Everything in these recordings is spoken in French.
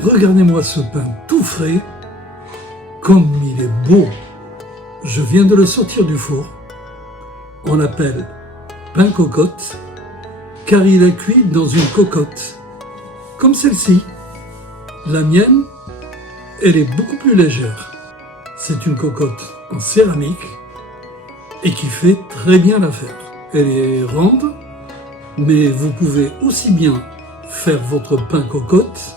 Regardez-moi ce pain tout frais, comme il est beau. Je viens de le sortir du four. On l'appelle pain cocotte, car il est cuit dans une cocotte, comme celle-ci. La mienne, elle est beaucoup plus légère. C'est une cocotte en céramique et qui fait très bien l'affaire. Elle est ronde, mais vous pouvez aussi bien faire votre pain cocotte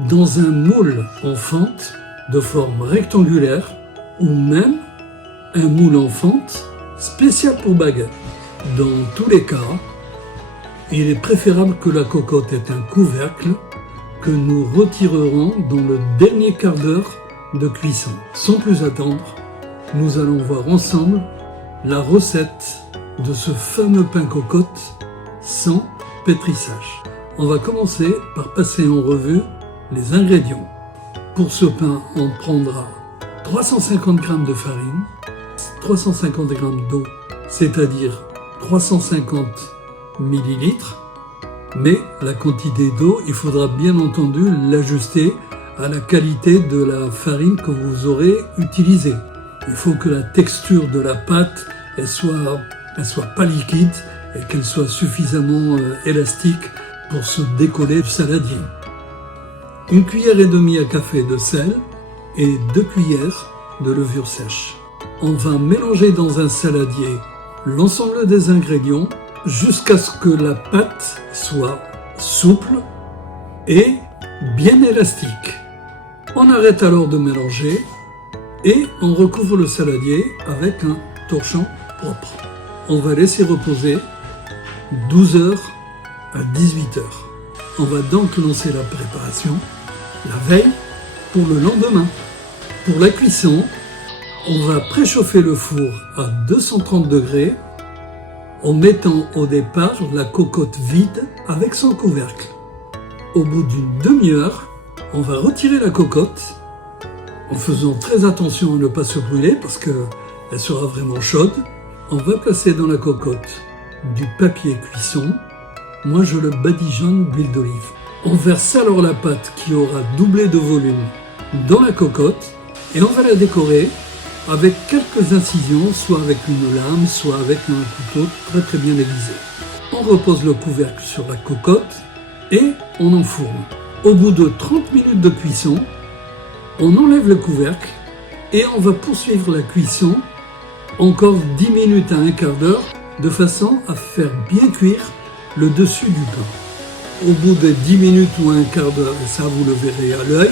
dans un moule en fente de forme rectangulaire ou même un moule en fente spécial pour baguette. Dans tous les cas, il est préférable que la cocotte ait un couvercle que nous retirerons dans le dernier quart d'heure de cuisson. Sans plus attendre, nous allons voir ensemble la recette de ce fameux pain cocotte sans pétrissage. On va commencer par passer en revue les ingrédients. Pour ce pain, on prendra 350 g de farine, 350 g d'eau, c'est-à-dire 350 ml. Mais la quantité d'eau, il faudra bien entendu l'ajuster à la qualité de la farine que vous aurez utilisée. Il faut que la texture de la pâte elle soit pas liquide et qu'elle soit suffisamment élastique pour se décoller du saladier. 1,5 cuillère à café de sel et 2 cuillères de levure sèche. On va mélanger dans un saladier l'ensemble des ingrédients jusqu'à ce que la pâte soit souple et bien élastique. On arrête alors de mélanger et on recouvre le saladier avec un torchon propre. On va laisser reposer 12 heures à 18 heures. On va donc lancer la préparation la veille pour le lendemain. Pour la cuisson, on va préchauffer le four à 230 degrés en mettant au départ la cocotte vide avec son couvercle. Au bout d'une demi-heure, on va retirer la cocotte en faisant très attention à ne pas se brûler parce qu'elle sera vraiment chaude. On va placer dans la cocotte du papier cuisson. Moi, je le badigeonne d'huile d'olive. On verse alors la pâte qui aura doublé de volume dans la cocotte et on va la décorer avec quelques incisions, soit avec une lame, soit avec un couteau très bien aiguisé. On repose le couvercle sur la cocotte et on enfourne. Au bout de 30 minutes de cuisson, on enlève le couvercle et on va poursuivre la cuisson encore 10 minutes à un quart d'heure de façon à faire bien cuire le dessus du pain. Au bout de 10 minutes ou un quart d'heure, et ça vous le verrez à l'œil,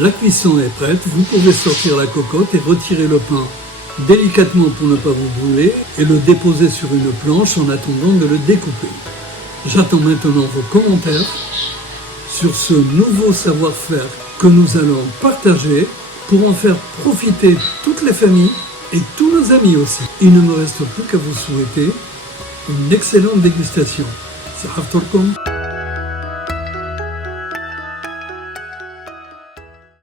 la cuisson est prête, vous pouvez sortir la cocotte et retirer le pain délicatement pour ne pas vous brûler et le déposer sur une planche en attendant de le découper. J'attends maintenant vos commentaires sur ce nouveau savoir-faire que nous allons partager pour en faire profiter toutes les familles et tous nos amis aussi. Il ne me reste plus qu'à vous souhaiter une excellente dégustation. Sahaftolkom.